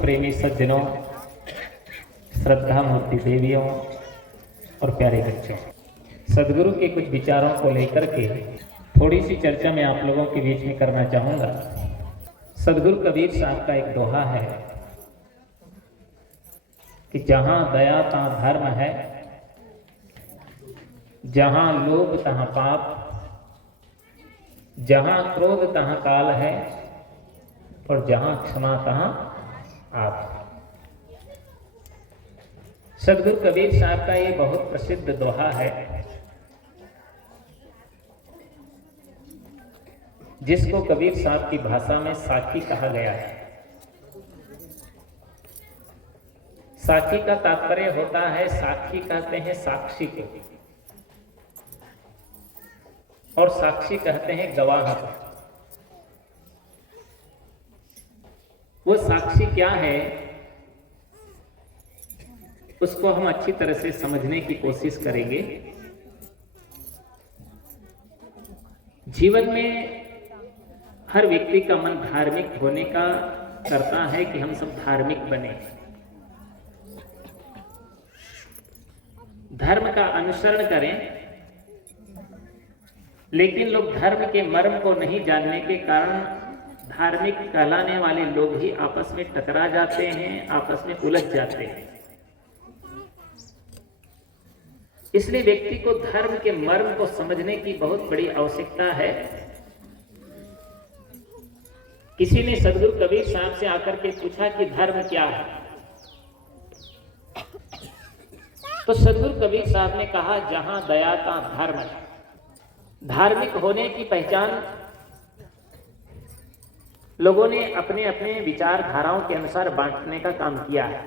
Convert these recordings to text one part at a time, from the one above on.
प्रेमी सज्जनों, श्रद्धा मूर्ति देवियों और प्यारे बच्चों, सदगुरु के कुछ विचारों को लेकर के थोड़ी सी चर्चा मैं आप लोगों के बीच में करना चाहूँगा। सदगुरु कबीर साहब का एक दोहा है कि जहाँ दया तहाँ धर्म है, जहाँ लोभ तहाँ पाप, जहाँ क्रोध तहाँ काल है और जहाँ क्षमा तहाँ आप। सदगुरु कबीर साहब का ये बहुत प्रसिद्ध दोहा है, जिसको कबीर साहब की भाषा में साखी कहा गया है। साखी का तात्पर्य होता है, साखी कहते हैं साक्षी को, और साक्षी कहते हैं गवाह को। वो साक्षी क्या है, उसको हम अच्छी तरह से समझने की कोशिश करेंगे। जीवन में हर व्यक्ति का मन धार्मिक होने का करता है कि हम सब धार्मिक बने, धर्म का अनुसरण करें, लेकिन लोग धर्म के मर्म को नहीं जानने के कारण धार्मिक कहलाने वाले लोग ही आपस में टकरा जाते हैं, आपस में उलझ जाते हैं। इसलिए व्यक्ति को धर्म के मर्म को समझने की बहुत बड़ी आवश्यकता है। किसी ने सदगुरु कबीर साहब से आकर के पूछा कि धर्म क्या है, तो सदगुरु कबीर साहब ने कहा, जहां दया का धर्म है। धार्मिक होने की पहचान लोगों ने अपने अपने विचारधाराओं के अनुसार बांटने का काम किया है।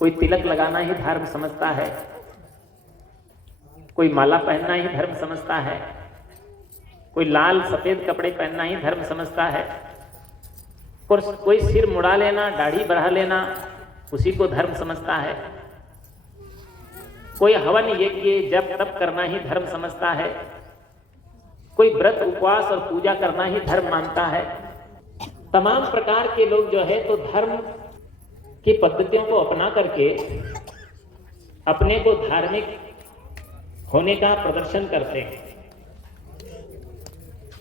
कोई तिलक लगाना ही धर्म समझता है, कोई माला पहनना ही धर्म समझता है, कोई लाल सफेद कपड़े पहनना ही धर्म समझता है, और कोई सिर मुड़ा लेना, दाढ़ी बढ़ा लेना, उसी को धर्म समझता है। कोई हवन यज्ञ जप तप करना ही धर्म समझता है, कोई व्रत उपवास और पूजा करना ही धर्म मानता है। तमाम प्रकार के लोग जो है तो धर्म की पद्धतियों को अपना करके अपने को धार्मिक होने का प्रदर्शन करते हैं।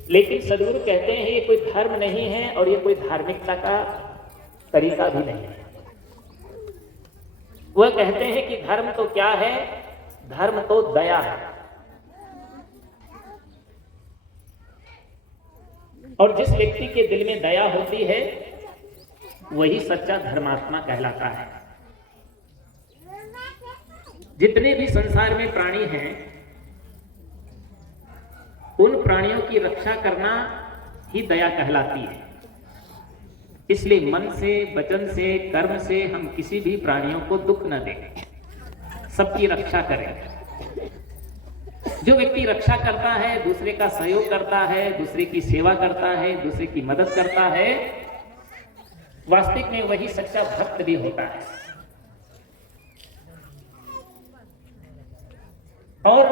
लेकिन सदगुरु कहते हैं ये कोई धर्म नहीं है और ये कोई धार्मिकता का तरीका भी नहीं है। वह कहते हैं कि धर्म तो क्या है, धर्म तो दया है। और जिस व्यक्ति के दिल में दया होती है वही सच्चा धर्मात्मा कहलाता है। जितने भी संसार में प्राणी हैं, उन प्राणियों की रक्षा करना ही दया कहलाती है। इसलिए मन से, वचन से, कर्म से हम किसी भी प्राणियों को दुख न दें, सबकी रक्षा करें। जो व्यक्ति रक्षा करता है, दूसरे का सहयोग करता है, दूसरे की सेवा करता है, दूसरे की मदद करता है, वास्तविक में वही सच्चा भक्त भी होता है। और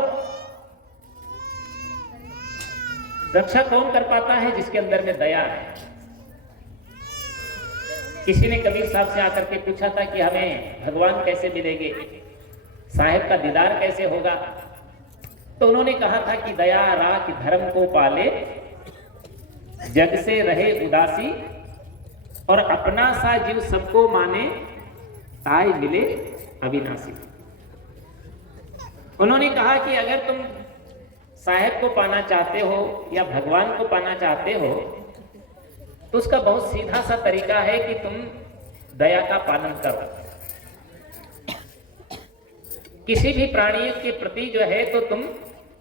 रक्षा कौन कर पाता है? जिसके अंदर में दया है। किसी ने कबीर साहब से आकर के पूछा था कि हमें भगवान कैसे मिलेंगे, साहेब का दीदार कैसे होगा? तो उन्होंने कहा था कि दया राख धर्म को पाले, जग से रहे उदासी, और अपना सा जीव सबको माने, ताय मिले अविनाशी। उन्होंने कहा कि अगर तुम साहेब को पाना चाहते हो या भगवान को पाना चाहते हो तो उसका बहुत सीधा सा तरीका है कि तुम दया का पालन करो। किसी भी प्राणी के प्रति जो है तो तुम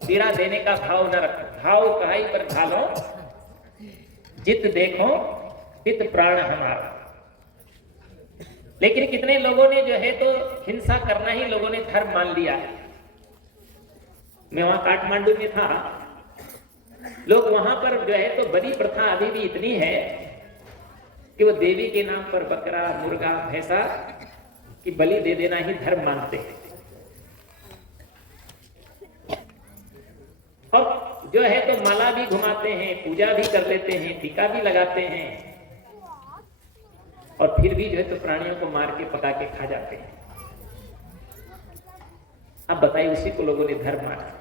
पीड़ा देने का भाव न रखो। भाव कहाई पर ढालो, जित देखो पित प्राण हमारा। लेकिन कितने लोगों ने जो है तो हिंसा करना ही लोगों ने धर्म मान लिया है। मैं वहां काठमांडू में था, लोग वहां पर जो है तो बलि प्रथा अभी भी इतनी है कि वो देवी के नाम पर बकरा, मुर्गा, भैंसा की बलि दे देना ही धर्म मानते हैं। और जो है तो माला भी घुमाते हैं, पूजा भी कर लेते हैं, टीका भी लगाते हैं, और फिर भी जो है तो प्राणियों को मार के पका के खा जाते हैं। अब बताइए, उसी को लोगों ने धर्म माना।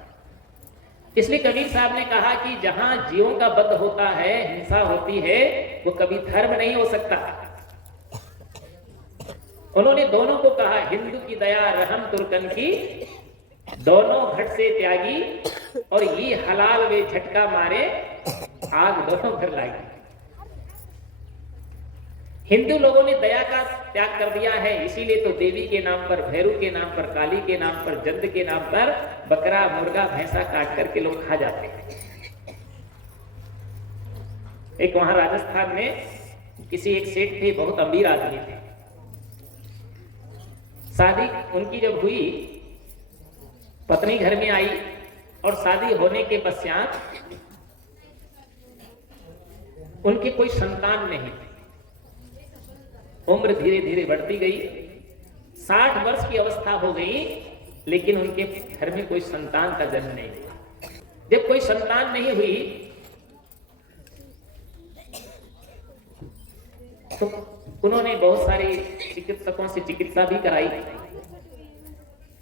इसलिए कबीर साहब ने कहा कि जहां जीवों का वध होता है, हिंसा होती है, वो कभी धर्म नहीं हो सकता। उन्होंने दोनों को कहा, हिंदू की दया रहम तुर्कन की, दोनों घट से त्यागी, और ये हलाल वे झटका मारे, आग दोनों घर लागी। हिंदू लोगों ने दया का त्याग कर दिया है, इसीलिए तो देवी के नाम पर, भैरू के नाम पर, काली के नाम पर, जंद के नाम पर बकरा, मुर्गा, भैंसा काट करके लोग खा जाते हैं। एक वहां राजस्थान में किसी एक सेठ थे, बहुत अमीर आदमी थे। शादी उनकी जब हुई, पत्नी घर में आई, और शादी होने के पश्चात उनके कोई संतान नहीं थे। उम्र धीरे धीरे बढ़ती गई, 60 वर्ष की अवस्था हो गई, लेकिन उनके घर में कोई संतान का जन्म नहीं हुआ। जब कोई संतान नहीं हुई तो उन्होंने बहुत सारे चिकित्सकों से चिकित्सा भी कराई,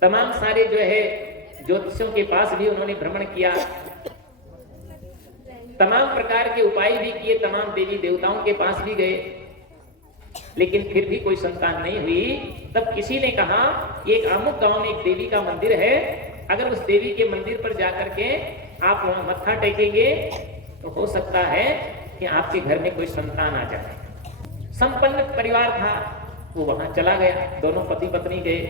तमाम सारे जो है ज्योतिषियों के पास भी उन्होंने भ्रमण किया, तमाम प्रकार के उपाय भी किए, तमाम देवी देवताओं के पास भी गए, लेकिन फिर भी कोई संतान नहीं हुई। तब किसी ने कहा, एक अमुक गांव में एक देवी का मंदिर है, अगर उस देवी के मंदिर पर जाकर के आप वहां मत्था टेकेंगे तो हो सकता है कि आपके घर में कोई संतान आ जाए। संपन्न परिवार था, वो वहां चला गया, दोनों पति पत्नी गए।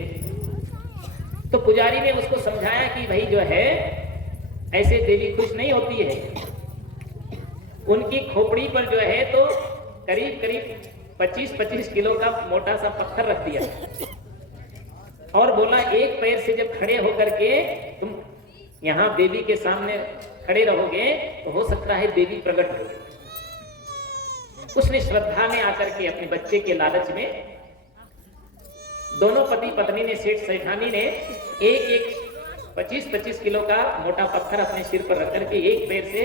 तो पुजारी ने उसको समझाया कि भाई जो है ऐसे देवी खुश नहीं होती है। उनकी खोपड़ी पर जो है तो करीब करीब 25-25 किलो का मोटा सा पत्थर रख दिया, और बोला, एक पैर से जब खड़े होकर के तुम यहां देवी के सामने खड़े रहोगे तो हो सकता है देवी प्रकट हो। उसने श्रद्धा में आकर के अपने बच्चे के लालच में, दोनों पति पत्नी ने, सेठ सेठानी ने एक 25-25 किलो का मोटा पत्थर अपने सिर पर रख करके एक पैर से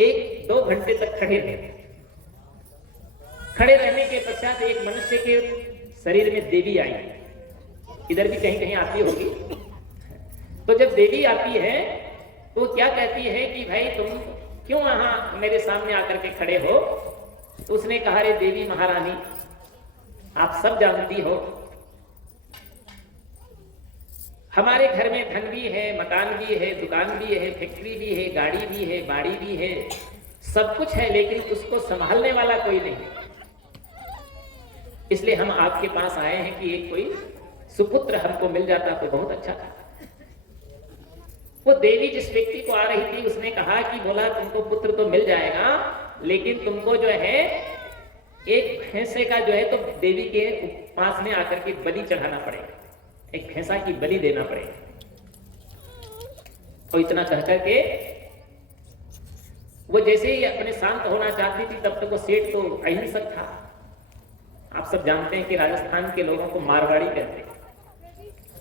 1-2 घंटे तक खड़े रहे। खड़े रहने के पश्चात एक मनुष्य के शरीर में देवी आई, इधर भी कहीं कहीं आती होगी। तो जब देवी आती है तो क्या कहती है कि भाई तुम क्यों वहां मेरे सामने आकर के खड़े हो? तो उसने कहा, रे देवी महारानी, आप सब जानती हो हमारे घर में धन भी है, मकान भी है, दुकान भी है, फैक्ट्री भी है, गाड़ी भी है, बाड़ी भी है, सब कुछ है, लेकिन उसको संभालने वाला कोई नहीं। इसलिए हम आपके पास आए हैं कि एक कोई सुपुत्र हमको मिल जाता तो बहुत अच्छा था। वो देवी जिस व्यक्ति को आ रही थी, उसने कहा कि बोला, तुमको पुत्र तो मिल जाएगा, लेकिन तुमको जो है एक भैंसे का जो है तो देवी के पास में आकर के बलि चढ़ाना पड़ेगा, एक भैंसा की बलि देना पड़ेगा। और इतना कह करके वो जैसे ही अपने शांत होना चाहती थी, तब तक वो सेठ तो अहिंसक था। आप सब जानते हैं कि राजस्थान के लोगों को मारवाड़ी कहते हैं।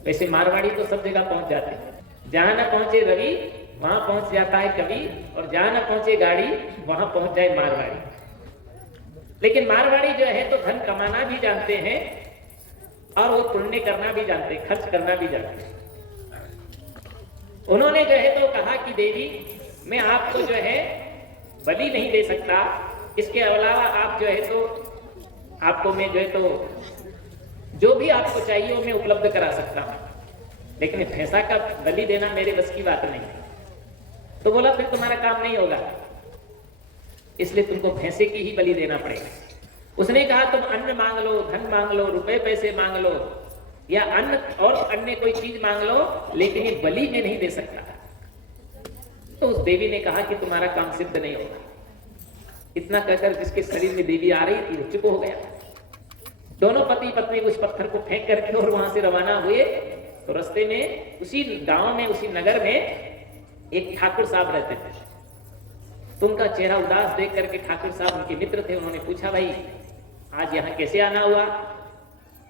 वैसे मारवाड़ी तो सब जगह पहुंच जाते हैं, जहां न पहुंचे रवि वहां पहुंच जाता है कवि, और जहां न पहुंचे गाड़ी वहां पहुंच जाए मारवाड़ी। लेकिन मारवाड़ी जो है तो धन कमाना भी जानते हैं, और वो पुण्य करना भी जानते हैं, खर्च करना भी जानते हैं। उन्होंने जो है तो कहा कि देवी, मैं आपको जो है बलि नहीं दे सकता, इसके अलावा आप जो है तो आपको मैं जो है तो जो भी आपको चाहिए वो मैं उपलब्ध करा सकता हूं, लेकिन भैंसा का बलि देना मेरे बस की बात नहीं। तो बोला, फिर तुम्हारा काम नहीं होगा, इसलिए तुमको भैंसे की ही बलि देना पड़ेगा। उसने कहा, तुम अन्न मांग लो, धन मांग लो, रुपए पैसे मांग लो, या अन्न और अन्य कोई चीज मांग लो, लेकिन ये बलि में नहीं दे सकता। तो उस देवी ने कहा कि तुम्हारा काम सिद्ध नहीं होगा। इतना कहकर जिसके शरीर में देवी आ रही थी वो चुप हो गया। दोनों पति पत्नी उस पत्थर को फेंक करके और वहां से रवाना हुए। तो रास्ते में उसी गांव में, उसी नगर में एक ठाकुर साहब रहते थे। तो उनका चेहरा उदास देख करके ठाकुर साहब उनके मित्र थे, उन्होंने पूछा, भाई आज यहाँ कैसे आना हुआ?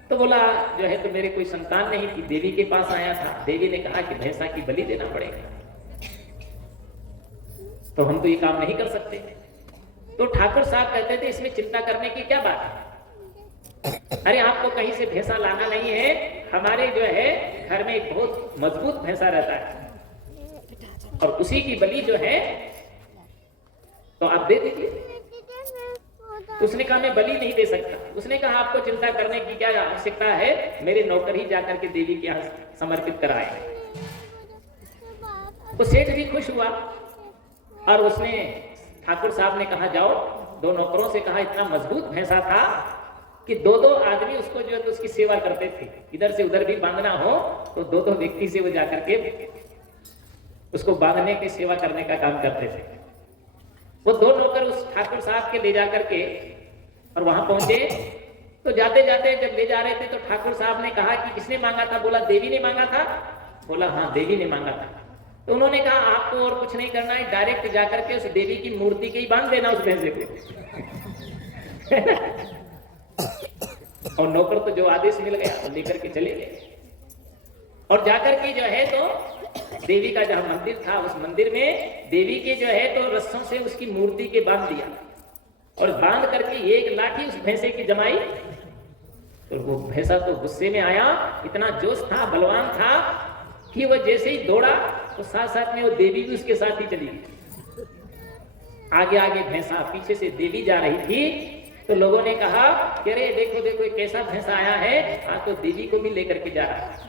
तो बोला, जो है तो मेरे कोई संतान नहीं थी, देवी के पास आया था। देवी ने कहा कि भैंसा की बलि देना पड़ेगा, तो हम तो ये काम नहीं कर सकते। तो ठाकुर साहब कहते थे, इसमें चिंता करने की क्या बात है, अरे आपको कहीं से भैंसा लाना नहीं है, हमारे जो है घर में एक बहुत मजबूत भैंसा रहता है और उसी की बलि जो है तो आप दे दीजिए। उसने कहा मैं बलि नहीं दे सकता। उसने कहा आपको चिंता करने की क्या आवश्यकता है, मेरे नौकर ही जाकर के देवी के यहाँ समर्पित कराए। तो सेठ भी खुश हुआ और उसने ठाकुर साहब ने कहा जाओ, दो नौकरों से कहा इतना मजबूत भैंसा था कि दो दो आदमी उसको जो है तो उसकी सेवा करते थे, इधर से उधर भी बांधना हो तो दो दो व्यक्ति से वो जाकर के उसको बांधने की सेवा करने का काम करते थे। वो दो नौकर उस ठाकुर साहब के ले जाकर के और वहां पहुंचे। तो जाते जाते जब ले जा रहे थे तो ठाकुर साहब ने कहा कि किसने मांगा था? बोला देवी ने मांगा था। बोला हाँ देवी ने मांगा था। तो उन्होंने कहा आपको और कुछ नहीं करना है, डायरेक्ट जाकर के उस देवी की मूर्ति के ही बांध देना उस भैंसे को। और नौकर तो जो आदेश मिल गया तो लेकर के चले गए और जाकर के जो है तो देवी का जहां मंदिर था उस मंदिर में देवी के जो है तो रस्सों से उसकी मूर्ति के बांध दिया और बांध करके एक लाठी उस भैंसे की जमाई। तो वो भैंसा तो गुस्से में आया, इतना जोश था, बलवान था कि वो जैसे ही दौड़ा तो साथ साथ में वो देवी भी उसके साथ ही चली गई। आगे आगे भैंसा, पीछे से देवी जा रही थी। तो लोगों ने कहा कि अरे देखो देखो ये कैसा भैंसा आया है, आज तो देवी को भी लेकर के जा रहा है।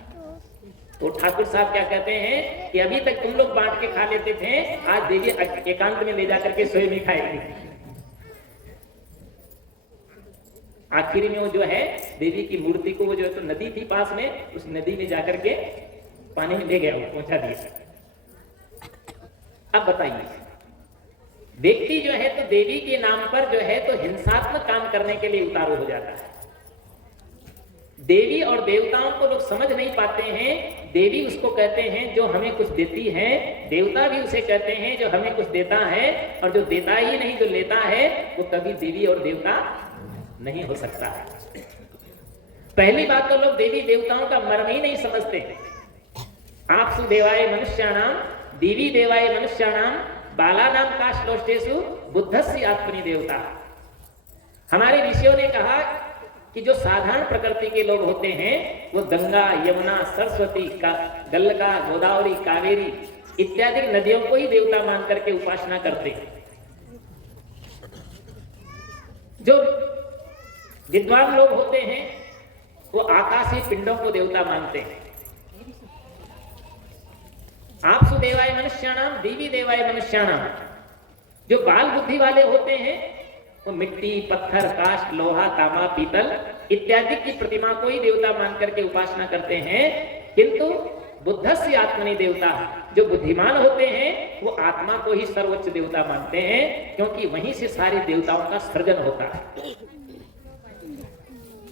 तो ठाकुर साहब क्या कहते हैं कि अभी तक तुम लोग बांट के खा लेते थे, आज देवी एकांत में ले जाकर के स्वयं ही खाएगी। आखिर में वो जो है देवी की मूर्ति को वो जो है तो नदी थी पास में, उस नदी में जाकर के पानी में ले गया, वो पहुंचा दिया। अब बताइए, व्यक्ति जो है तो देवी के नाम पर जो है तो हिंसात्मक काम करने के लिए उतारू हो जाता है। देवी और देवताओं को लोग समझ नहीं पाते हैं। देवी उसको कहते हैं जो हमें कुछ देती है, देवता भी उसे कहते हैं जो हमें कुछ देता है, और जो देता ही नहीं जो लेता है वो कभी देवी और देवता नहीं हो सकता है। पहली बात तो लोग देवी देवताओं का मर्म ही नहीं समझते। आपसु देवाय मनुष्याणाम देवी देवाय मनुष्याणाम बालानाम काश्लोष्टेषु बुद्धस्य आत्मनि देवता। हमारे ऋषियों ने कहा कि जो साधारण प्रकृति के लोग होते हैं वो गंगा, यमुना, सरस्वती, गंगा, गोदावरी, कावेरी इत्यादि नदियों को ही देवता मान करके उपासना करते हैं। जो विद्वान लोग होते हैं वो आकाशीय पिंडों को देवता मानते हैं। आपसु देवाय मनुष्याणाम देवी देवाय मनुष्याणाम। जो बाल बुद्धि वाले होते हैं वो मिट्टी, पत्थर, काष्ठ, लोहा, तांबा, पीतल इत्यादि की प्रतिमा को ही देवता मान करके उपासना करते हैं। किंतु बुद्धस्य आत्मनि देवता, जो बुद्धिमान होते हैं वो आत्मा को ही सर्वोच्च देवता मानते हैं, क्योंकि वहीं से सारे देवताओं का सृजन होता है।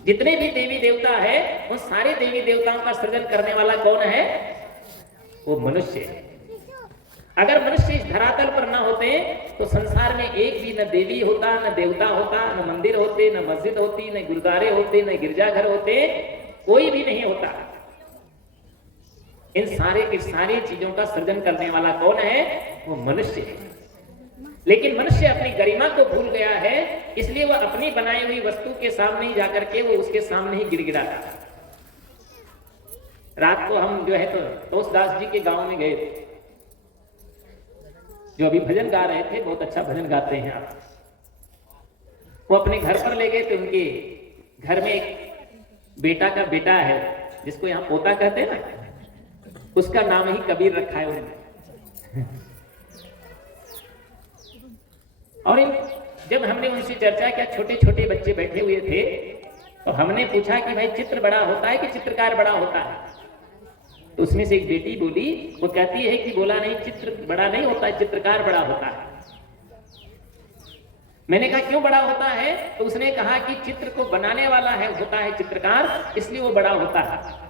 जितने भी देवी देवता है उन सारे देवी देवताओं का सृजन करने वाला कौन है? वो मनुष्य है। अगर मनुष्य इस धरातल पर न होते तो संसार में एक भी न देवी होता, न देवता होता, न मंदिर होते, न मस्जिद होती, न गुरुद्वारे होते, न गिरजाघर होते, कोई भी नहीं होता। इन सारे की सारी चीजों का सृजन करने वाला कौन है? वो मनुष्य है। लेकिन मनुष्य अपनी गरिमा को भूल गया है, इसलिए वह अपनी बनाई हुई वस्तु के सामने ही जाकर के वो उसके सामने ही गिड़गिड़ाता है। रात को हम जो है तो तोषदास जी के गांव में गए थे, जो अभी भजन गा रहे थे, बहुत अच्छा भजन गाते हैं आप। वो अपने घर पर ले गए थे। उनके घर में एक बेटा का बेटा है, जिसको यहाँ पोता कहते हैं ना, उसका नाम ही कबीर रखा है उन्होंने। और जब हमने उनसे चर्चा किया, छोटे छोटे बच्चे बैठे हुए थे, तो हमने पूछा कि भाई चित्र बड़ा होता है कि चित्रकार बड़ा होता है? तो उसमें से एक बेटी बोली, वो कहती है कि बोला नहीं, चित्र बड़ा नहीं होता है, चित्रकार बड़ा होता है। मैंने कहा क्यों बड़ा होता है? तो उसने कहा कि चित्र को बनाने वाला है होता है चित्रकार, इसलिए वो बड़ा होता है।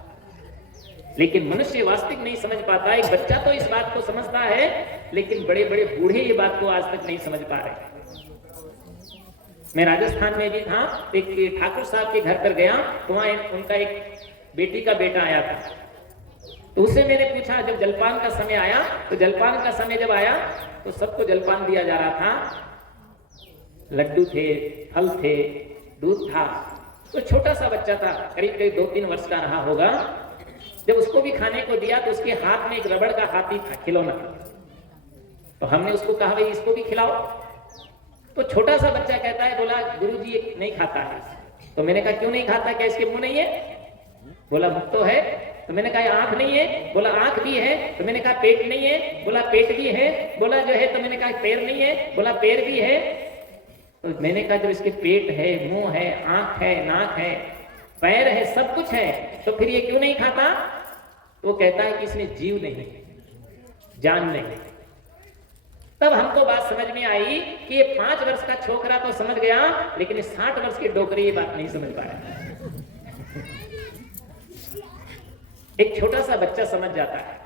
लेकिन मनुष्य वास्तविक नहीं समझ पाता। एक बच्चा तो इस बात को समझता है, लेकिन बड़े बड़े बूढ़े ये बात को आज तक नहीं समझ पा रहे। मैं राजस्थान में भी था, एक ठाकुर साहब के घर पर गया, तो वहां उनका एक बेटी का बेटा आया था। तो उससे मैंने पूछा, जब जलपान का समय आया, तो जलपान का समय जब आया तो सबको जलपान दिया जा रहा था। लड्डू थे, फल थे, दूध था। तो छोटा सा बच्चा था, करीब करीब 2-3 वर्ष का रहा होगा। जब उसको भी खाने को दिया तो उसके हाथ में एक रबड़ का हाथी था, खिलौना। तो हमने उसको कहा भाई इसको भी खिलाओ। तो छोटा सा बच्चा कहता है, बोला गुरुजी ये नहीं खाता है। तो मैंने कहा क्यों नहीं खाता, क्या इसके मुंह नहीं है? बोला मुंह तो है। तो मैंने कहा आंख नहीं है? बोला आंख भी है। तो मैंने कहा पेट नहीं है? बोला पेट भी है। बोला जो है, तो मैंने कहा पैर नहीं है? बोला पैर भी है। तो मैंने कहा जब इसके पेट है, मुंह है, आंख है, नाक है, पैर है, सब कुछ है, तो फिर ये क्यों नहीं खाता? तो कहता है कि इसमें जीव नहीं, जान नहीं। तब हमको बात समझ में आई कि ये 5 वर्ष का छोकरा तो समझ गया, लेकिन इस 60 वर्ष के डोकरे ये बात नहीं समझ पाया। एक छोटा सा बच्चा समझ जाता है।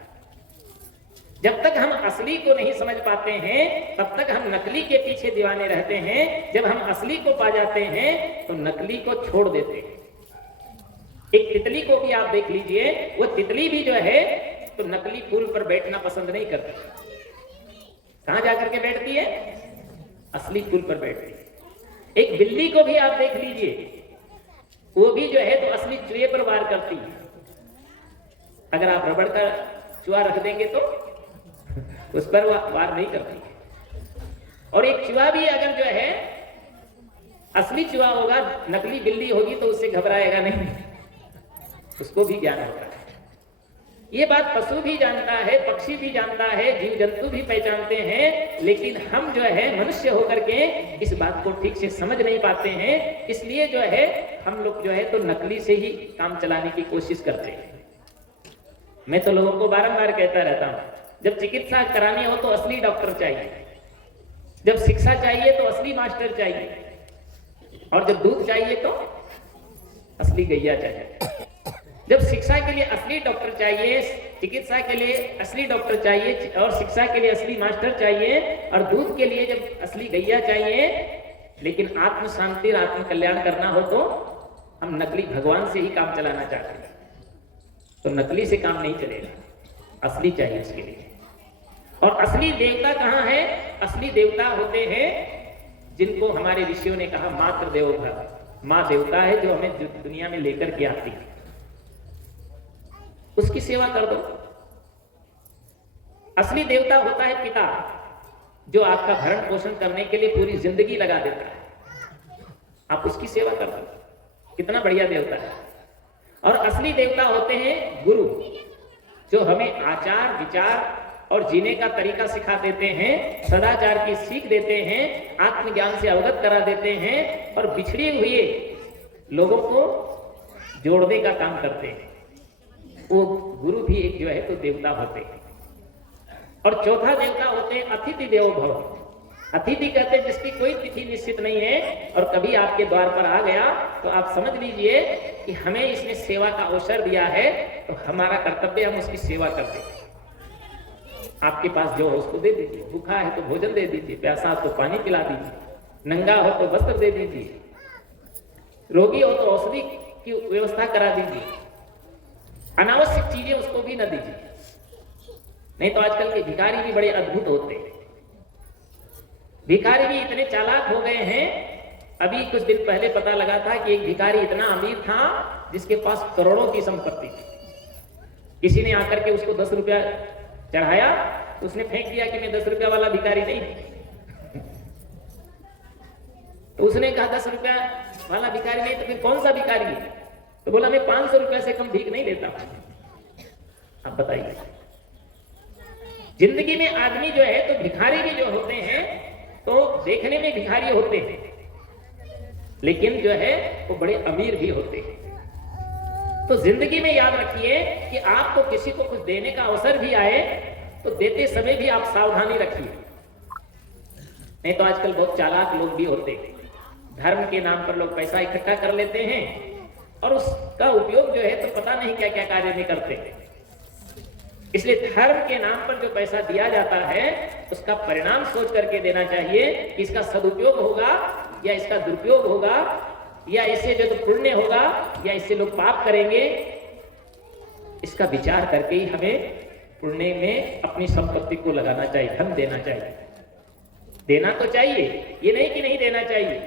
जब तक हम असली को नहीं समझ पाते हैं, तब तक हम नकली के पीछे दीवाने रहते हैं। जब हम असली को पा जाते हैं तो नकली को छोड़ देते हैं। एक तितली को भी आप देख लीजिए, वो तितली भी जो है तो नकली फूल पर बैठना पसंद नहीं करती। कहां जाकर के बैठती है? असली फूल पर बैठती है। एक बिल्ली को भी आप देख लीजिए, वो भी जो है तो असली चूहे पर वार करती है। अगर आप रबड़ का चूहा रख देंगे तो उस पर वार नहीं करती। और एक चूहा भी अगर जो है असली चूहा होगा, नकली बिल्ली होगी तो उससे घबराएगा नहीं, उसको भी ज्ञान होता है। ये बात पशु भी जानता है, पक्षी भी जानता है, जीव जंतु भी पहचानते हैं, लेकिन हम जो है मनुष्य होकर के इस बात को ठीक से समझ नहीं पाते हैं। इसलिए जो है हम लोग जो है तो नकली से ही काम चलाने की कोशिश करते हैं। मैं तो लोगों को बारंबार कहता रहता हूं, जब चिकित्सा करानी हो तो असली डॉक्टर चाहिए, जब शिक्षा चाहिए तो असली मास्टर चाहिए, और जब दूध चाहिए तो असली गैया चाहिए। जब शिक्षा के लिए असली डॉक्टर चाहिए, चिकित्सा के लिए असली डॉक्टर चाहिए, और शिक्षा के लिए असली मास्टर चाहिए, और दूध के लिए जब असली गैया चाहिए, लेकिन आत्म शांति और आत्म कल्याण करना हो तो हम नकली भगवान से ही काम चलाना चाहते हैं। तो नकली से काम नहीं चलेगा, असली चाहिए उसके लिए। और असली देवता कहाँ है? असली देवता होते हैं जिनको हमारे ऋषियों ने कहा मातृ देवो भव। माँ देवता है जो हमें दुनिया में लेकर के आती है, उसकी सेवा कर दो। असली देवता होता है पिता, जो आपका भरण पोषण करने के लिए पूरी जिंदगी लगा देता है, आप उसकी सेवा कर दो, कितना बढ़िया देवता है। और असली देवता होते हैं गुरु, जो हमें आचार विचार और जीने का तरीका सिखा देते हैं, सदाचार की सीख देते हैं, आत्मज्ञान से अवगत करा देते हैं, और बिछड़े हुए लोगों को जोड़ने का काम करते हैं। वो गुरु भी एक जो है तो देवता होते हैं। और चौथा देवता होते हैं अतिथि देवो भव। अतिथि कहते हैं जिसकी कोई तिथि निश्चित नहीं है, और कभी आपके द्वार पर आ गया तो आप समझ लीजिए कि हमें इसने सेवा का अवसर दिया है, तो हमारा कर्तव्य हम उसकी सेवा कर दें। आपके पास जो हो उसको दे दीजिए, भूखा है तो भोजन दे दीजिए, प्यासा हो तो पानी पिला दीजिए, नंगा हो तो वस्त्र दे दीजिए, रोगी हो तो औषधि की व्यवस्था करा दीजिए, अनावश्यक चीजें उसको भी न दीजिए। नहीं तो आजकल के भिखारी भी बड़े अद्भुत होते हैं। भिखारी भी इतने चालाक हो गए हैं। अभी कुछ दिन पहले पता लगा था कि एक भिखारी इतना अमीर था जिसके पास करोड़ों की संपत्ति थी। किसी ने आकर के उसको 10 रुपया चढ़ाया तो उसने फेंक दिया कि मैं 10 रुपया वाला भिखारी नहीं। तो उसने कहा 10 रुपया वाला भिखारी नहीं तो फिर कौन सा भिखारी है? तो बोला मैं 500 रुपया से कम भीख नहीं देता। आप बताइए, जिंदगी में आदमी जो है तो भिखारी भी जो होते हैं तो देखने में भिखारी होते हैं, लेकिन जो है वो बड़े अमीर भी होते हैं। तो जिंदगी में याद रखिए कि आपको किसी को कुछ देने का अवसर भी आए तो देते समय भी आप सावधानी रखिए। नहीं तो आजकल बहुत चालाक लोग भी होते हैं। धर्म के नाम पर लोग पैसा इकट्ठा कर लेते हैं और उसका उपयोग जो है तो पता नहीं क्या क्या कार्य में करते हैं। इसलिए धर्म के नाम पर जो पैसा दिया जाता है उसका परिणाम सोच करके देना चाहिए कि इसका सदुपयोग होगा या इसका दुरुपयोग होगा, या इससे जो तो पुण्य होगा या इससे लोग पाप करेंगे। इसका विचार करके ही हमें पुण्य में अपनी संपत्ति को लगाना चाहिए, धन देना चाहिए। देना तो चाहिए, ये नहीं कि नहीं देना चाहिए,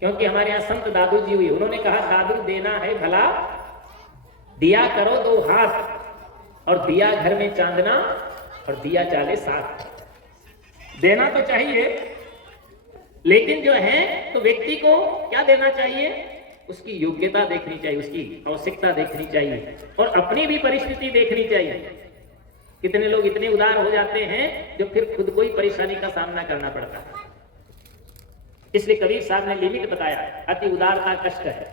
क्योंकि हमारे यहाँ संत दादू जी हुई, उन्होंने कहा दादू देना है भला, दिया करो 2 हाथ, और दिया घर में चांदना और दिया चाले साथ। देना तो चाहिए, लेकिन जो है तो व्यक्ति को क्या देना चाहिए, उसकी योग्यता देखनी चाहिए, उसकी आवश्यकता देखनी चाहिए, और अपनी भी परिस्थिति देखनी चाहिए। कितने लोग इतने उदार हो जाते हैं जो फिर खुद को ही परेशानी का सामना करना पड़ता है। इसलिए कबीर साहब ने लिमिट बताया, अति उदारता कष्ट है,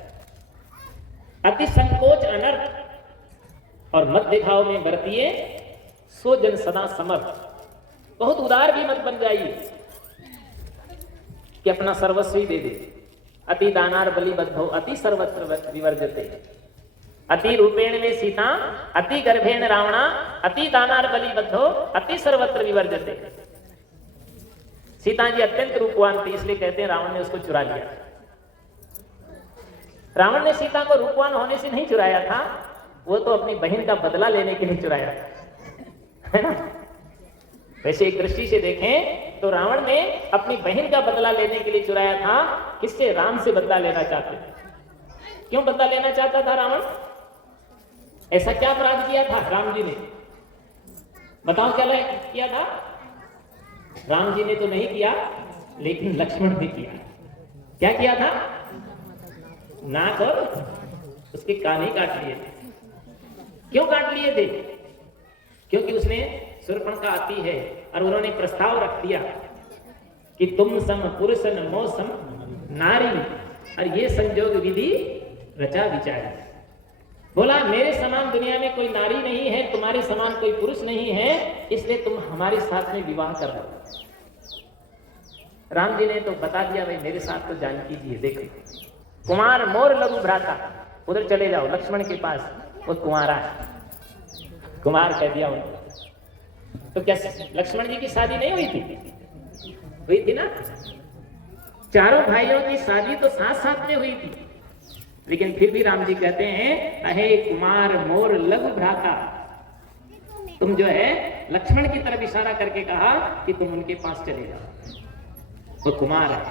अति संकोच अनर्थ, और मध्य भाव में बरतिए सो जन सदा समर्थ। बहुत उदार भी मत बन जाइए कि अपना सर्वस्व ही दे दे। अति दानार बलिबद्धो अति सर्वत्र विवर्जते, अति रूपेण में सीता अति गर्भेण रावणा, अति दानार बलिबद्धो अति सर्वत्र विवर्जते। सीता जी अत्यंत रूपवान थी, इसलिए कहते हैं रावण ने उसको चुरा लिया। रावण ने सीता को रूपवान होने से नहीं चुराया था, वो तो अपनी बहन का बदला लेने के लिए चुराया था, है ना। वैसे एक दृष्टि से देखें तो रावण ने अपनी बहन का बदला लेने के लिए चुराया था। किससे? राम से बदला लेना चाहते थे। क्यों बदला लेना चाहता था रावण? ऐसा क्या अपराध किया था राम जी ने? बताओ क्या किया था? राम जी ने तो नहीं किया, लेकिन लक्ष्मण ने किया। क्या किया था? नाक और उसके कान ही काट लिए थे। क्यों काट लिए थे? क्योंकि उसने शूर्पणखा आती है और उन्होंने प्रस्ताव रख दिया कि तुम सम पुरुष न मौसम नारी, और ये संजोग विधि रचा विचारी। बोला मेरे समान दुनिया में कोई नारी नहीं है, तुम्हारे समान कोई पुरुष नहीं है, इसलिए तुम हमारे साथ में विवाह कर लो। राम जी ने तो बता दिया, भाई मेरे साथ तो जानकी जी है, देखो कुमार मोर लघु भ्राता, उधर चले जाओ लक्ष्मण के पास, वो कुंवारा है। कुमार कह दिया उनको। तो क्या लक्ष्मण जी की शादी नहीं हुई थी? हुई थी ना। चारों भाइयों की शादी तो साथ साथ में हुई थी, लेकिन फिर भी राम जी कहते हैं अहे कुमार मोर लघु भ्राता। तुम जो है लक्ष्मण की तरफ इशारा करके कहा कि तुम उनके पास चले जाओ, वो कुमार है।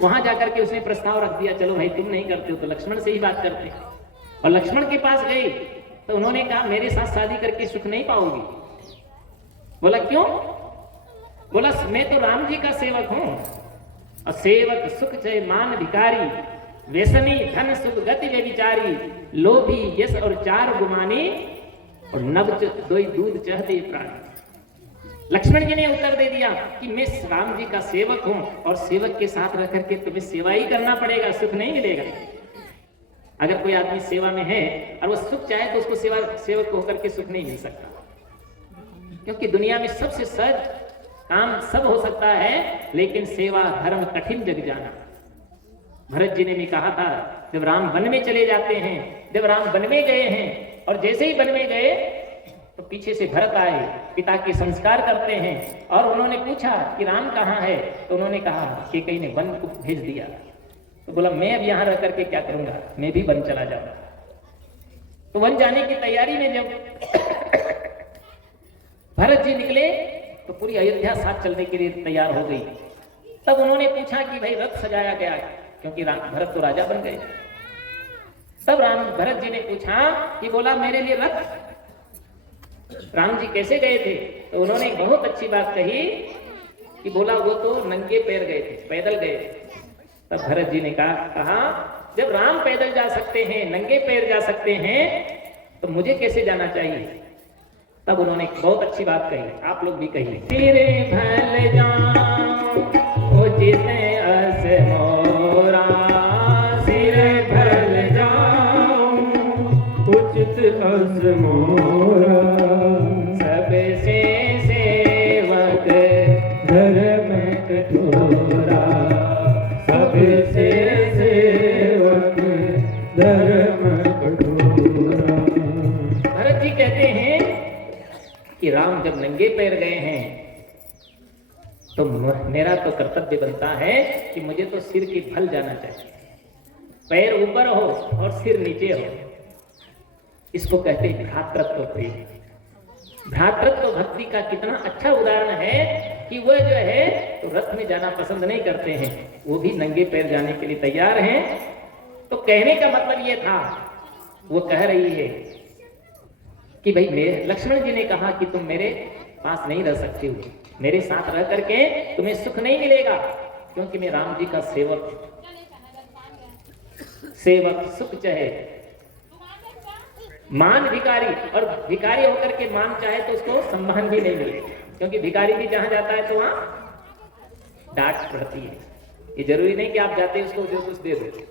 वहां जाकर के उसने प्रस्ताव रख दिया, चलो भाई तुम नहीं करते हो तो लक्ष्मण से ही बात करते। और लक्ष्मण के पास गई तो उन्होंने कहा मेरे साथ शादी करके सुख नहीं पाओगी। बोला क्यों? बोला मैं तो राम जी का सेवक हूं, और सेवक सुख चय मान भिकारी, व्यसनी धन सुख गति व्यभिचारी, लोभी यश और चार गुमानी, और नव दोई दूध चहते प्राणी। लक्ष्मण जी ने उत्तर दे दिया कि मैं राम जी का सेवक हूं, और सेवक के साथ रह करके तुम्हें सेवा ही करना पड़ेगा, सुख नहीं मिलेगा। अगर कोई आदमी सेवा में है और वो सुख चाहे तो उसको सेवक होकर के सुख नहीं मिल सकता, क्योंकि दुनिया में सबसे सहज काम सब हो सकता है, लेकिन सेवा धर्म कठिन जग जाना। भरत जी ने भी कहा था, जब राम वन में चले जाते हैं, जब राम वन में गए हैं, और जैसे ही वन में गए तो पीछे से भरत आए, पिता के संस्कार करते हैं, और उन्होंने पूछा कि राम कहाँ है? तो उन्होंने कहा कि कहीं ने वन को भेज दिया। तो बोला मैं अब यहाँ रह करके क्या करूंगा, मैं भी वन चला जाऊंगा। तो वन जाने की तैयारी में जब भरत जी निकले तो पूरी अयोध्या साथ चलने के लिए तैयार हो गई। तब उन्होंने पूछा कि भाई रथ सजाया गया है, क्योंकि भरत तो राजा बन गए। तब भरत जी ने पूछा कि बोला मेरे लिए रथ, राम जी कैसे गए थे? तो उन्होंने बहुत अच्छी बात कही कि बोला वो तो नंगे पैर गए थे, पैदल गए थे। तब भरत जी ने कहा जब राम पैदल जा सकते हैं, नंगे पैर जा सकते हैं, तो मुझे कैसे जाना चाहिए? तब उन्होंने बहुत अच्छी बात कही, आप लोग भी कहिए। तेरे भल जाऊं उचित अस मोरा, सिर भल जाऊं उचित अस मोरा, सबसे सेवक धर्म कठोरा, सबसे सेवक धर्म कठोरा। भरत जी कहते हैं कि राम जब नंगे पैर गए हैं तो मेरा तो कर्तव्य बनता है कि मुझे तो सिर की भल जाना चाहिए, पैर ऊपर हो और सिर नीचे हो। इसको कहते हैं भ्रातृत्व प्रेम। भ्रातृत्व भक्ति का कितना अच्छा उदाहरण है कि वह जो है तो रथ में जाना पसंद नहीं करते हैं, वो भी नंगे पैर जाने के लिए तैयार हैं। तो कहने का मतलब ये था, वो कह रही है कि भाई मेरे लक्ष्मण जी ने कहा कि तुम मेरे पास नहीं रह सकते हो, मेरे साथ रह करके तुम्हें सुख नहीं मिलेगा, क्योंकि मैं राम जी का सेवक सुख चाहे मान भिखारी, और भिखारी होकर के मान चाहे तो उसको सम्मान भी नहीं मिलेगा, क्योंकि भिखारी भी जहां जाता है तो वहां डांट पड़ती है। ये जरूरी नहीं कि आप जाते उसको जो कुछ दे दो।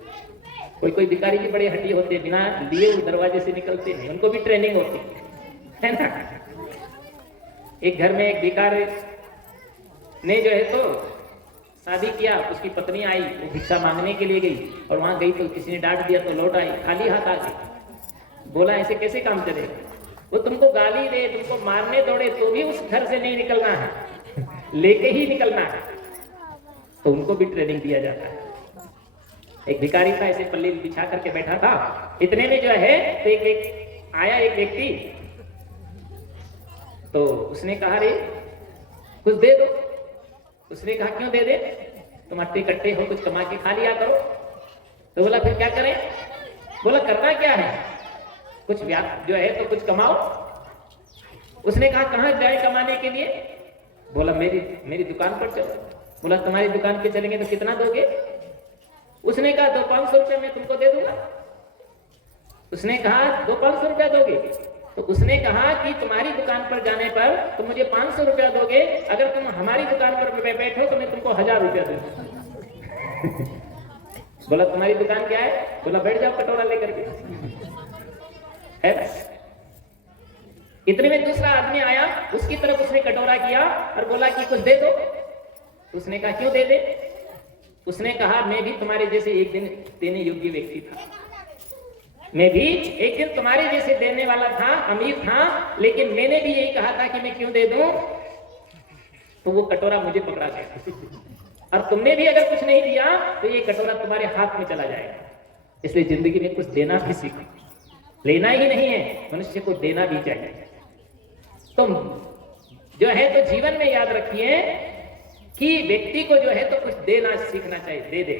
कोई कोई भिखारी भी बड़े हड्डी होते हैं, बिना लिए वो दरवाजे से निकलते नहीं, उनको भी ट्रेनिंग होती है ना। एक घर में एक भिखारी ने जो है तो शादी किया, उसकी पत्नी आई, वो भिक्षा मांगने के लिए गई और वहां गई तो किसी ने डांट दिया तो लौट आई खाली हाथ आके। बोला ऐसे कैसे काम चलेगा, वो तुमको गाली दे, तुमको मारने दौड़े तो भी उस घर से नहीं निकलना है, लेके ही निकलना है। तो उनको भी ट्रेनिंग दिया जाता है। एक भिखारी था, ऐसे पल्ली बिछा करके बैठा था, इतने में जो है तो एक आया एक व्यक्ति, तो उसने कहा रे कुछ दे दो। उसने कहा क्यों दे दे, तुम अट्टे कट्टे हो, कुछ कमा के खा लिया करो। तो बोला फिर क्या करें, बोला करना क्या है, कुछ जो है तो कुछ कमाओ। उसने कहा कहां जाए कमाने के लिए, बोला मेरी दुकान पर चलो। बोला तुम्हारी दुकान पे चलेंगे तो कितना दोगे। उसने कहा 200-500 रुपए मैं तुमको दे दूंगा। उसने कहा 200-500 रुपया दोगे। तो उसने कहा कि तुम्हारी दुकान पर जाने पर तुम मुझे 500 रुपया दोगे, अगर तुम हमारी दुकान पर बैठो तो मैं तुमको 1000 रुपया दूंगा। बोला तुम्हारी दुकान क्या है, बोला बैठ जाओ कटोरा लेकर के। है इतने में दूसरा आदमी आया, उसकी तरफ उसने कटोरा किया और बोला कि कुछ दे दो। उसने कहा क्यों दे दे। उसने कहा मैं भी तुम्हारे जैसे एक दिन देने योग्य व्यक्ति था, मैं भी एक दिन तुम्हारे जैसे देने वाला था, अमीर था, लेकिन मैंने भी यही कहा था कि मैं क्यों दे दूं। तो वो कटोरा मुझे पकड़ा गया, और तुमने भी अगर कुछ नहीं दिया तो ये कटोरा तुम्हारे हाथ में चला जाएगा। इसलिए जिंदगी में कुछ देना भी सीखो, लेना ही नहीं है, मनुष्य को देना भी चाहिए। तो जो है तो जीवन में याद रखिए कि व्यक्ति को जो है तो कुछ देना सीखना चाहिए। दे दे,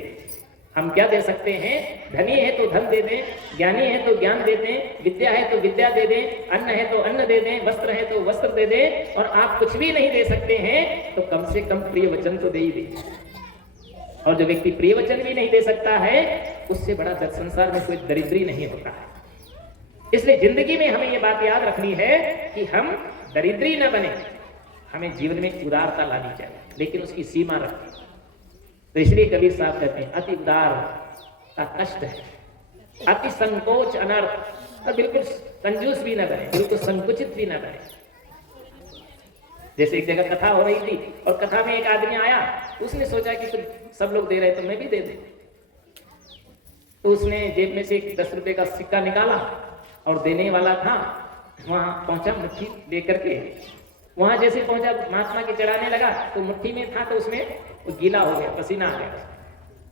हम क्या दे सकते हैं, धनी है तो धन दे दें, ज्ञानी है तो ज्ञान दे दें, विद्या है तो विद्या दे दें, अन्न है तो अन्न दे दें, वस्त्र है तो वस्त्र दे दें। और आप कुछ भी नहीं दे सकते हैं तो कम से कम प्रिय वचन तो दे ही दें। और जो व्यक्ति प्रिय वचन भी नहीं दे सकता है, उससे बड़ा संसार में कोई दरिद्री नहीं होता है। इसलिए जिंदगी में हमें ये बात याद रखनी है कि हम दरिद्री न बने, हमें जीवन में उदारता लानी चाहिए, लेकिन उसकी सीमा रखें। तो इसलिए कबीर साहब कहते हैं अति उदार का कष्ट है, अति संकोच अनर्थ, और बिल्कुल कंजूस भी न बने, बिल्कुल संकुचित भी न बने। जैसे एक जगह कथा हो रही थी और कथा में एक आदमी आया, उसने सोचा कि कुछ सब लोग दे रहे तो मैं भी दे दूं। तो उसने जेब में से 10 रुपए का सिक्का निकाला और देने वाला था, वहां पहुंचा मुट्ठी लेकर के। वहां जैसे पहुंचा महात्मा के चढ़ाने लगा तो मुट्ठी में था, तो उसमें वो गीला हो गया, पसीना आ गया।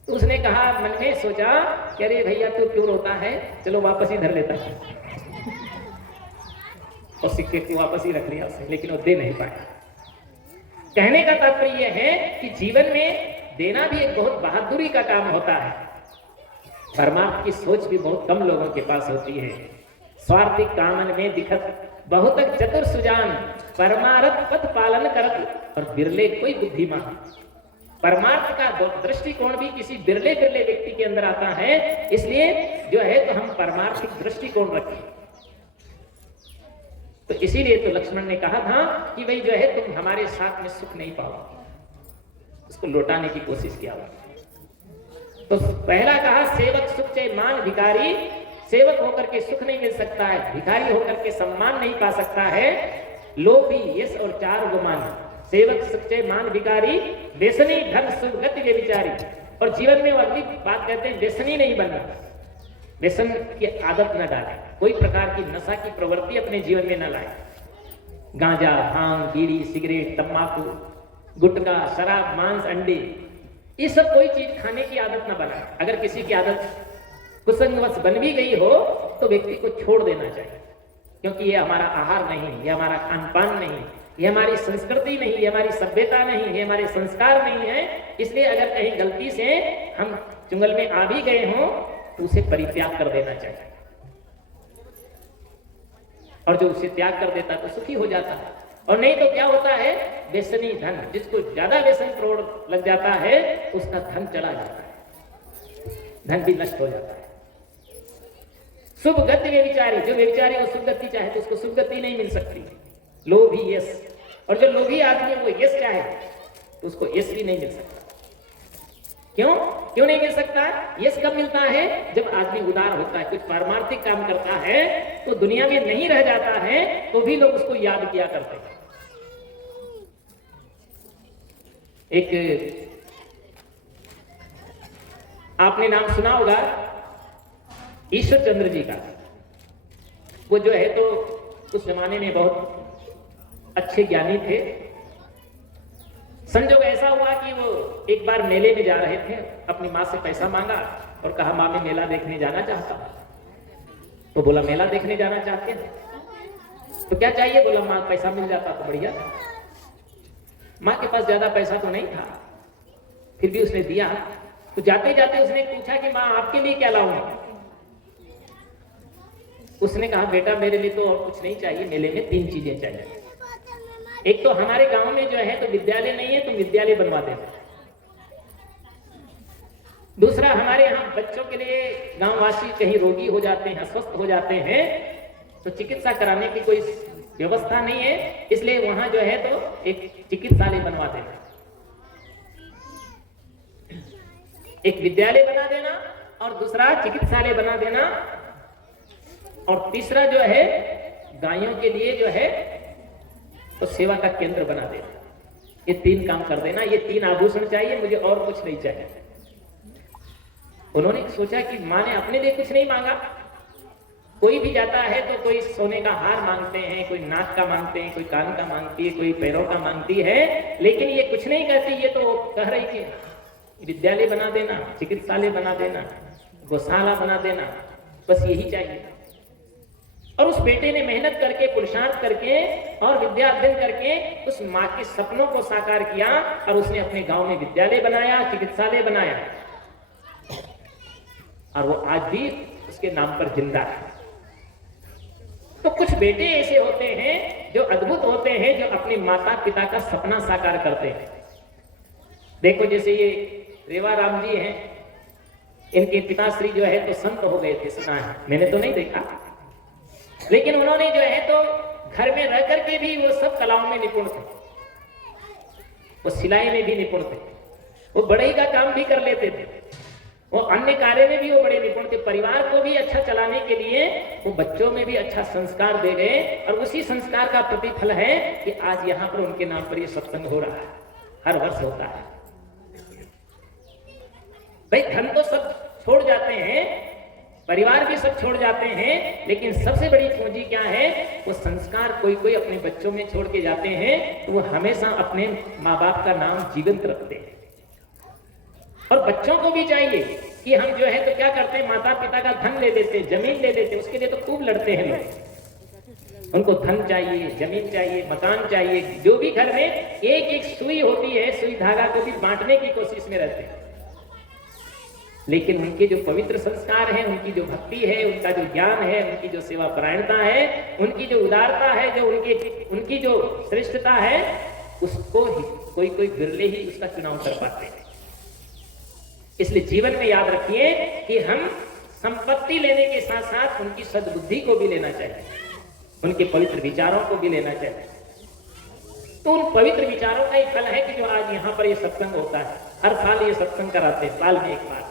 तो उसने कहा, मन में सोचा कि अरे भैया तू क्यों रोता है, चलो वापस ही धर लेता है। और सिक्के को वापस ही रख लिया उसने, लेकिन वो दे नहीं पाया। कहने का तात्पर्य यह है कि जीवन में देना भी एक बहुत बहादुरी का काम होता है। परमार्थ की सोच भी बहुत कम लोगों के पास होती है। स्वार्थी कामन में दिखत बहुत चतुर सुजान, परमार्थ पथ पालन करत और बिरले कोई बुद्धिमान। परमार्थ का दृष्टिकोण भी किसी बिरले व्यक्ति के अंदर आता है। इसलिए जो है तो हम परमार्थिक दृष्टिकोण रखें। तो इसीलिए तो लक्ष्मण ने कहा था कि भाई जो है तुम हमारे साथ में सुख नहीं पाओगे, उसको लौटाने की कोशिश किया। तो पहला कहा सेवक सुख चाहे मान भिखारी, सेवक होकर के सुख नहीं मिल सकता है, भिखारी होकर के सम्मान नहीं पा सकता है। लोभी यश और चार गुमान, सेवक सुख चाहे मान भिखारी, व्यसनी धन सुख गति वे विचारी। और जीवन में वो अगली बात कहते हैं व्यसनी नहीं बनना, व्यसन की आदत न डाले, कोई प्रकार की नशा की प्रवृत्ति अपने जीवन में न लाए। गांजा, भांग, बीड़ी, सिगरेट, तंबाकू, गुटखा, शराब, मांस, अंडे, ये सब कोई चीज खाने की आदत न बनाए। अगर किसी की आदत कुसंगवश बन भी गई हो तो व्यक्ति को छोड़ देना चाहिए। क्योंकि ये हमारा आहार नहीं, ये हमारा खान पान नहीं, ये हमारी संस्कृति नहीं, ये हमारी सभ्यता नहीं, ये हमारे संस्कार नहीं है। इसलिए अगर कहीं गलती से हम चुंगल में आ भी गए हों तो उसे परित्याग कर देना चाहिए, और जो उसे त्याग कर देता तो सुखी हो जाता है। और नहीं तो क्या होता है, व्यसनी धन, जिसको ज्यादा व्यसन प्रौढ़ लग जाता है उसका धन चला जाता है, धन भी नष्ट हो जाता है। शुभ गति व्यभिचारी, जो व्यभिचारी वो शुभ गति चाहे तो उसको शुभ गति नहीं मिल सकती। लोभी यश, और जो लोभी आदमी वो यश चाहे तो उसको यश भी नहीं मिल सकता। क्यों नहीं मिल सकता? यश कब मिलता है? जब आदमी उदार होता है, कुछ पारमार्थिक काम करता है तो दुनिया में नहीं रह जाता है तो भी लोग उसको याद किया करते हैं। एक आपने नाम सुना होगा ईश्वर चंद्र जी का। वो जो है तो उस जमाने में बहुत अच्छे ज्ञानी थे। संजोग ऐसा हुआ कि वो एक बार मेले में जा रहे थे, अपनी माँ से पैसा मांगा और कहा माँ मैं मेला देखने जाना चाहता हूँ। तो बोला मेला देखने जाना चाहते हैं तो क्या चाहिए? बोला माँ पैसा मिल जाता तो बढ़िया। माँ के पास ज्यादा पैसा तो नहीं था, फिर भी उसने दिया। तो जाते जाते उसने पूछा कि माँ आपके लिए क्या लाऊं? उसने कहा बेटा मेरे लिए तो और कुछ नहीं चाहिए, मेले में 3 चीजें चाहिए। एक तो हमारे गांव में जो है तो विद्यालय नहीं है, तो विद्यालय बनवा देना। दूसरा, हमारे यहाँ बच्चों के लिए गांववासी कहीं रोगी हो जाते हैं, अस्वस्थ हो जाते हैं तो चिकित्सा कराने की कोई व्यवस्था नहीं है, इसलिए वहां जो है तो एक चिकित्सालय बनवा देना, एक विद्यालय बना देना और दूसरा चिकित्सालय बना देना, और तीसरा जो है गायों के लिए जो है तो सेवा का केंद्र बना देना। ये 3 काम कर देना। ये 3 आभूषण चाहिए मुझे, और कुछ नहीं चाहिए। उन्होंने सोचा कि माँ ने अपने लिए कुछ नहीं मांगा। कोई भी जाता है तो कोई सोने का हार मांगते हैं, कोई नाक का मांगते हैं, कोई कान का मांगती है, कोई पैरों का मांगती है, लेकिन ये कुछ नहीं कहती। ये तो कह रही थी विद्यालय बना देना, चिकित्सालय बना देना, गौशाला बना देना, बस यही चाहिए। और उस बेटे ने मेहनत करके, पुरुषार्थ करके और विद्या अध्ययन करके उस माँ के सपनों को साकार किया और उसने अपने गांव में विद्यालय बनाया, चिकित्सालय बनाया, और वो आज भी उसके नाम पर जिंदा है। तो कुछ बेटे ऐसे होते हैं जो अद्भुत होते हैं, जो अपने माता पिता का सपना साकार करते हैं। देखो जैसे ये रेवा राम जी हैं, इनके पिताश्री जो है तो संत हो गए थे, सुना है, मैंने तो नहीं देखा, लेकिन उन्होंने जो है तो घर में रह करके भी वो सब कलाओं में निपुण थे। वो सिलाई में भी निपुण थे, वो बढ़ई का काम भी कर लेते थे, वो अन्य कार्य में भी वो बड़े निपुण थे। परिवार को भी अच्छा चलाने के लिए वो बच्चों में भी अच्छा संस्कार दे गए, और उसी संस्कार का प्रतिफल है कि आज यहाँ पर उनके नाम पर ये सत्संग हो रहा है, हर वर्ष होता है। भाई धन तो सब छोड़ जाते हैं, परिवार भी सब छोड़ जाते हैं, लेकिन सबसे बड़ी पूंजी क्या है? वो संस्कार कोई अपने बच्चों में छोड़ के जाते हैं, तो वो हमेशा अपने माँ बाप का नाम जीवंत रखते हैं। और बच्चों को भी चाहिए कि हम जो है तो क्या करते हैं, माता पिता का धन ले लेते, जमीन ले लेते, उसके लिए तो खूब लड़ते हैं लोग। उनको धन चाहिए, जमीन चाहिए, मकान चाहिए, जो भी घर में एक एक सुई होती है, सुई धागा को भी बांटने की कोशिश में रहते हैं। लेकिन उनके जो पवित्र संस्कार हैं, उनकी जो भक्ति है, उनका जो ज्ञान है, उनकी जो सेवा परायणता है, उनकी जो उदारता है, जो उनकी जो श्रेष्ठता है, उसको कोई बिरले ही उसका चुनाव कर पाते हैं। इसलिए जीवन में याद रखिए कि हम संपत्ति लेने के साथ साथ उनकी सद्बुद्धि को भी लेना चाहिए, उनके पवित्र विचारों को भी लेना चाहिए। तो उन पवित्र विचारों का ही फल है कि जो आज यहाँ पर ये सत्संग होता है। हर साल ये सत्संग कराते हैं, साल में एक बार।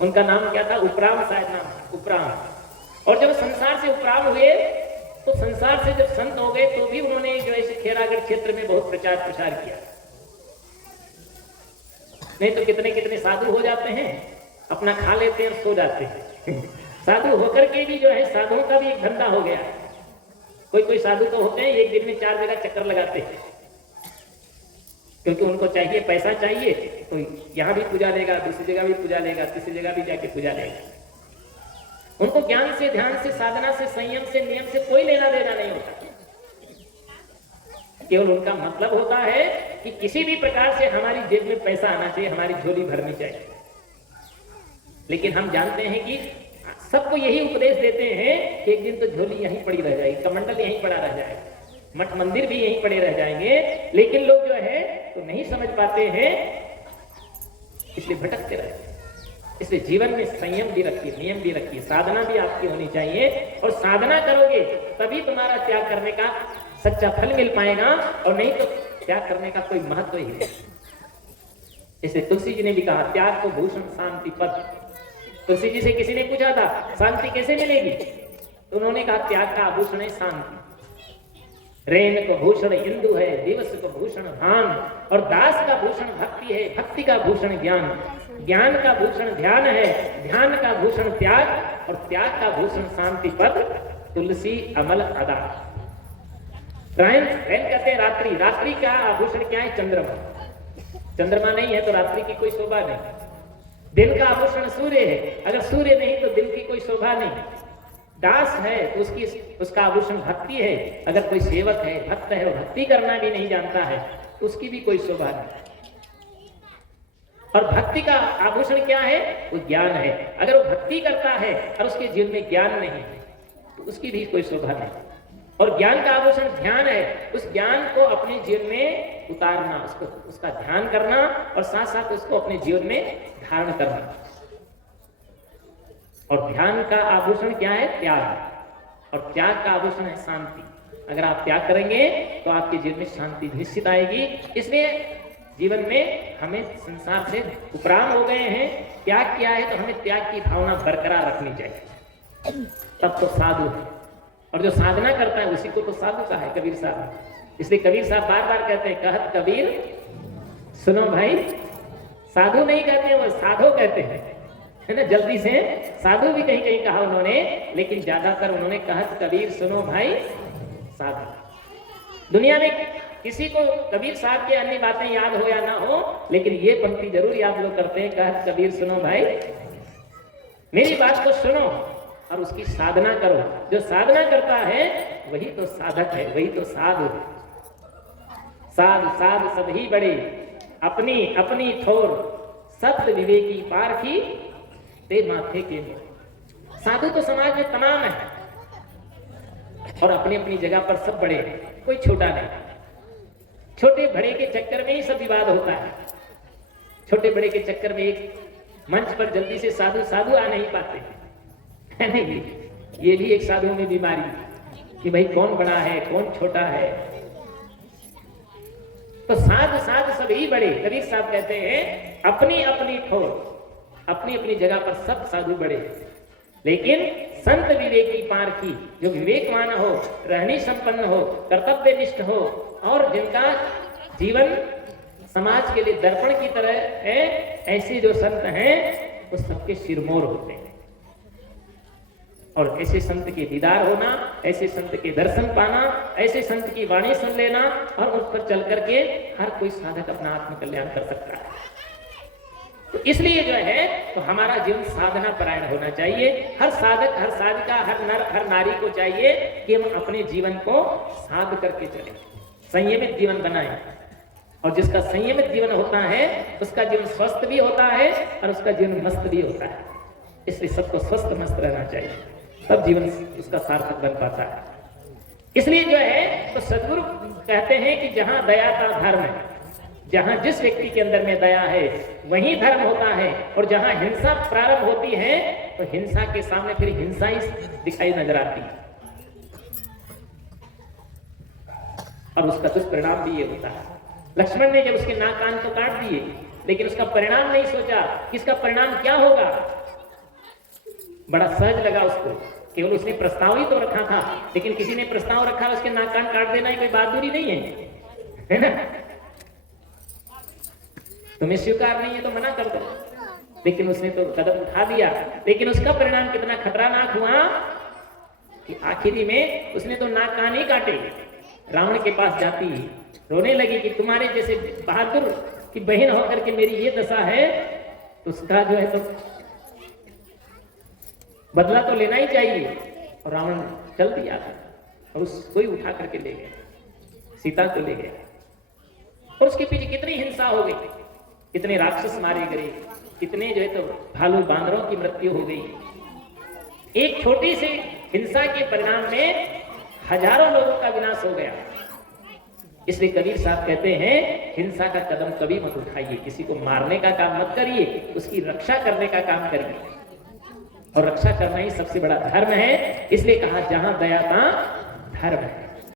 उनका नाम क्या था? उपराम, शायद नाम उपराम। और जब संसार से उपराम हुए तो संसार से जब संत हो गए तो भी उन्होंने जो है खेरागढ़ क्षेत्र में बहुत प्रचार प्रसार किया। नहीं तो कितने कितने साधु हो जाते हैं, अपना खा लेते हैं और सो जाते हैं। साधु होकर के भी जो है साधुओं का भी एक धंधा हो गया। कोई साधु तो होते हैं एक दिन में 4 जगह चक्कर लगाते हैं, क्योंकि उनको चाहिए, पैसा चाहिए, तो यहाँ भी पूजा लेगा, दूसरी जगह भी पूजा लेगा, तीसरी जगह भी जाके पूजा लेगा। उनको ज्ञान से, ध्यान से, साधना से, संयम से, नियम से कोई लेना देना नहीं होता। केवल उनका मतलब होता है कि किसी भी प्रकार से हमारी जेब में पैसा आना चाहिए, हमारी झोली भरनी चाहिए। लेकिन हम जानते हैं कि सबको यही उपदेश देते हैं कि एक दिन तो झोली यहीं पड़ी रह जाएगी, कमंडल यहीं पड़ा रह जाएगा, मठ मंदिर भी यहीं पड़े रह जाएंगे। लेकिन लोग जो है तो नहीं समझ पाते हैं, इसलिए भटकते रहते हैं। इसलिए जीवन में संयम भी रखिए, नियम भी रखिए, साधना भी आपकी होनी चाहिए। और साधना करोगे तभी तुम्हारा त्याग करने का सच्चा फल मिल पाएगा, और नहीं तो त्याग करने का कोई महत्व ही नहीं। इसलिए तुलसी जी ने भी कहा, त्याग को भूषण शांति पद। तुलसी जी से किसी ने पूछा था शांति कैसे मिलेगी, तो उन्होंने कहा त्याग का आभूषण है शांति। रेन को भूषण इंदु है, दिवस को भूषण भान, और दास का भूषण भक्ति है, भक्ति का भूषण ज्ञान, ज्ञान का भूषण ध्यान है, ध्यान का भूषण त्याग, और त्याग का भूषण शांति पद। तुलसी अमल अदा। रायन कहते हैं रात्रि, रात्रि का आभूषण क्या है? चंद्रमा। चंद्रमा नहीं है तो रात्रि की कोई शोभा नहीं। दिन का आभूषण सूर्य है, अगर सूर्य नहीं तो दिन की कोई शोभा नहीं। दास है तो उसका आभूषण भक्ति है, अगर कोई सेवक है, भक्त है और भक्ति करना भी नहीं जानता है तो उसकी भी कोई शोभा नहीं। और भक्ति का आभूषण क्या है? वो ज्ञान है। अगर वो भक्ति करता है और उसके जीवन में ज्ञान नहीं है तो उसकी भी कोई शोभा नहीं। और ज्ञान का आभूषण ध्यान है, उस ज्ञान को अपने जीवन में उतारना, उसका ध्यान करना, और साथ साथ उसको अपने जीवन में धारण करना। और ध्यान का आभूषण क्या है? त्याग। और त्याग का आभूषण है शांति। अगर आप त्याग करेंगे तो आपके जीवन में शांति निश्चित आएगी। इसलिए जीवन में हमें संसार से उपराम हो गए हैं, त्याग किया है तो हमें त्याग की भावना बरकरार रखनी चाहिए, तब तो साधु है। और जो साधना करता है उसी को तो साधु कहा है कबीर साहब। इसलिए कबीर साहब बार बार कहते हैं, कहत कबीर सुनो भाई, साधु नहीं कहते हैं, वो साधो कहते हैं, है ना। जल्दी से साधु भी कहीं कहीं कहा उन्होंने, लेकिन ज्यादातर उन्होंने कहत कबीर सुनो भाई साधु। दुनिया में किसी को कबीर साहब की अन्य बातें याद हो या ना हो, लेकिन ये पंक्ति जरूर याद लोग करते हैं, कहत कबीर सुनो भाई, मेरी बात को सुनो और उसकी साधना करो। जो साधना करता है वही तो साधक है, वही तो साधु है। साध साध सभी बड़े, अपनी अपनी ठोर, सत्य विवेकी पारखी ते माथे के मोर। साधु तो समाज में तमाम है और अपनी अपनी जगह पर सब बड़े हैं, कोई छोटा नहीं। छोटे बड़े के चक्कर में ही सब विवाद होता है। छोटे बड़े के चक्कर में एक मंच पर जल्दी से साधु साधु आ नहीं पाते, है नहीं? ये भी एक साधुओं में बीमारी कि भाई कौन बड़ा है कौन छोटा है। तो साध साध सभी बड़े। कबीर साहब कहते हैं अपनी अपनी ठोर, अपनी अपनी जगह पर सब साधु बड़े, लेकिन संत विवेकी पारखी, जो विवेकवान हो, रहनी संपन्न हो, कर्तव्यनिष्ठ हो, और जिनका जीवन समाज के लिए दर्पण की तरह है, ऐसे जो संत हैं वो सबके सिरमौर होते हैं। और ऐसे संत के दीदार होना, ऐसे संत के दर्शन पाना, ऐसे संत की वाणी सुन लेना, और उस पर चल करके हर कोई साधक अपना आत्मकल्याण कर सकता है। तो इसलिए जो है तो हमारा जीवन साधना परायण होना चाहिए। हर साधक, हर साधिका, हर नर, हर नारी को चाहिए कि हम अपने जीवन को साध करके चलें, संयमित जीवन बनाएं। और जिसका संयमित जीवन होता है उसका जीवन स्वस्थ भी होता है और उसका जीवन मस्त भी होता है। इसलिए सबको स्वस्थ मस्त रहना चाहिए, तब जीवन उसका सार्थक बन पाता है। इसलिए जो है तो सद्गुरु कहते हैं कि जहां दया का धर्म है, जहां जिस व्यक्ति के अंदर में दया है वही धर्म होता है। और जहां हिंसा प्रारंभ होती है तो हिंसा के सामने फिर हिंसा ही दिखाई नजर आती है, और उसका दुष्परिणाम भी ये होता है। लक्ष्मण ने जब उसके नाक कान तो काट दिए, लेकिन उसका परिणाम नहीं सोचा कि इसका परिणाम क्या होगा। बड़ा सहज लगा उसको, केवल उसने प्रस्ताव ही तो रखा था, लेकिन किसी ने प्रस्ताव रखा उसके नाक कान काट देना कोई बहादुरी नहीं है ना। तुम्हें स्वीकार नहीं है तो मना कर दो, लेकिन उसने तो कदम उठा दिया। लेकिन उसका परिणाम कितना खतरनाक हुआ कि आखिरी में उसने तो नाक कान ही काटे। रावण के पास जाती रोने लगी कि तुम्हारे जैसे बहादुर की बहन होकर के मेरी ये दशा है। तो उसका जो है तो बदला तो लेना ही चाहिए। और रावण चल दिया था और उसको ही उठा करके ले गया, सीता को ले गया। और उसके पीछे कितनी हिंसा हो गई, कितने राक्षस मारे गए, कितने जो है तो भालू बांदरों की मृत्यु हो गई। एक छोटी सी हिंसा के परिणाम में हजारों लोगों का विनाश हो गया। इसलिए कबीर साहब कहते हैं हिंसा का कदम कभी मत उठाइए, किसी को मारने का काम मत करिए, उसकी रक्षा करने का काम करिए। और रक्षा करना ही सबसे बड़ा धर्म है। इसलिए कहा जहां दया तहां धर्म है।